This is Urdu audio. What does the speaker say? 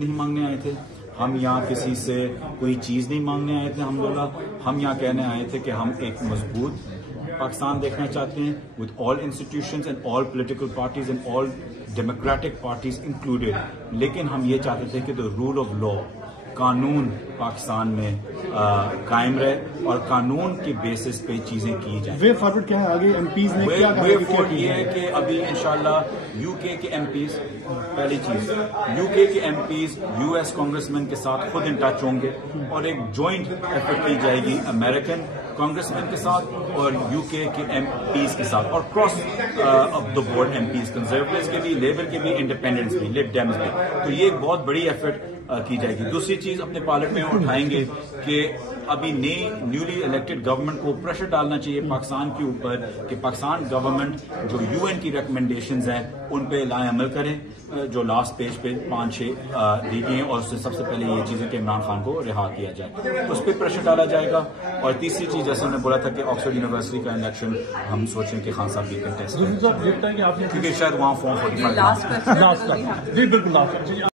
نہیں مانگنے آئے تھے، ہم یہاں کسی سے کوئی چیز نہیں مانگنے آئے تھے ہم یہاں کہنے آئے تھے کہ ہم ایک مضبوط پاکستان دیکھنا چاہتے ہیں with all institutions and all political parties and all democratic parties included. لیکن ہم یہ چاہتے تھے کہ the rule of law، قانون پاکستان میں قائم رہے اور قانون کی بیسس پہ چیزیں کی جائیں. وے فارورڈ کیا ہے آگے ایم پیز نے کیا کہا؟ وے فارورڈ یہ ہے کہ ابھی انشاءاللہ یو کے ایم پیز، پہلی چیز U K MPs U S congressmen کے ساتھ خود ان ٹچ ہوں گے اور ایک جوائنٹ ایفرٹ کی جائے گی امریکن کانگریس مین کے ساتھ اور یو کے ایم پیز کے ساتھ اور cross of the board MPs, Conservatives کے بھی، لیبر کے بھی، انڈیپینڈنٹس بھی، لب ڈیمز بھی. تو یہ ایک بہت بڑی ایفرٹ کی جائے گی. دوسری چیز اپنے پارلیمنٹ میں اٹھائیں گے کہ ابھی نیولی الیکٹڈ گورنمنٹ کو پریشر ڈالنا چاہیے پاکستان کے اوپر کہ پاکستان گورنمنٹ جو یو این کی ریکمنڈیشنز ہیں ان پہ لائے عمل کریں، جو لاسٹ پیج پہ 5-6 دی گئی ہیں، اور اس سے سب سے پہلے یہ چیز ہے کہ عمران خان کو رہا کیا جائے، اس پہ پریشر ڈالا جائے گا. اور تیسری چیز جیسے ہم نے بولا تھا کہ آکسفورڈ یونیورسٹی کا الیکشن ہم سوچیں کہ خان صاحب بھی کنٹیسٹ، کیونکہ شاید وہاں فارم 45